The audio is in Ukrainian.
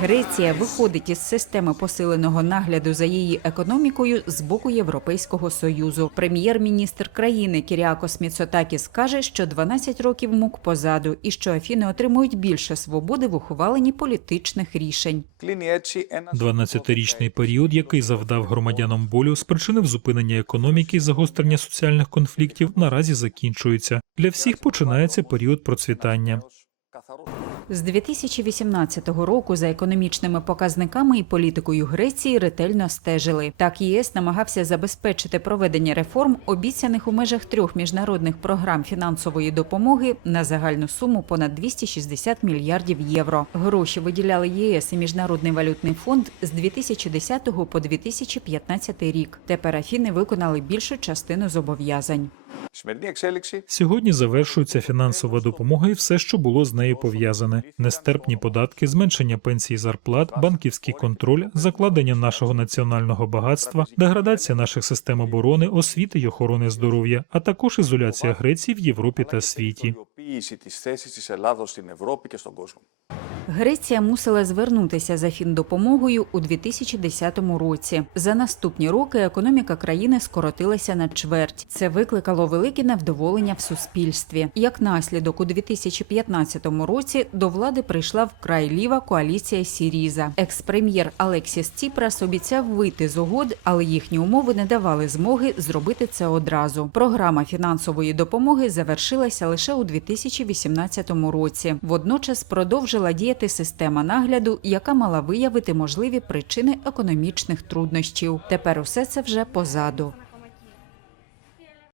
Греція виходить із системи посиленого нагляду за її економікою з боку Європейського союзу. Прем'єр-міністр країни Кіріакос Міцотакіс каже, що 12 років мук позаду і що Афіни отримують більше свободи в ухваленні політичних рішень. 12-річний період, який завдав громадянам болю, спричинив зупинення економіки загострення соціальних конфліктів, наразі закінчується. Для всіх починається період процвітання. З 2018 року за економічними показниками і політикою Греції ретельно стежили. Так ЄС намагався забезпечити проведення реформ, обіцяних у межах трьох міжнародних програм фінансової допомоги на загальну суму понад 260 мільярдів євро. Гроші виділяли ЄС і Міжнародний валютний фонд з 2010 по 2015 рік. Тепер Афіни виконали більшу частину зобов'язань. Сьогодні завершується фінансова допомога і все, що було з нею пов'язане: нестерпні податки, зменшення пенсій, зарплат, банківський контроль, закладення нашого національного багатства, деградація наших систем оборони, освіти й охорони здоров'я, а також ізоляція Греції в Європі та світі. Греція мусила звернутися за фіндопомогою у 2010 році. За наступні роки економіка країни скоротилася на чверть. Це викликало велике невдоволення в суспільстві. Як наслідок, у 2015 році до влади прийшла вкрай ліва коаліція Сіріза. Екс-прем'єр Алексіс Ціпрас обіцяв вийти з угод, але їхні умови не давали змоги зробити це одразу. Програма фінансової допомоги завершилася лише у 2018 році. Водночас продовжила діяти система нагляду, яка мала виявити можливі причини економічних труднощів. Тепер усе це вже позаду.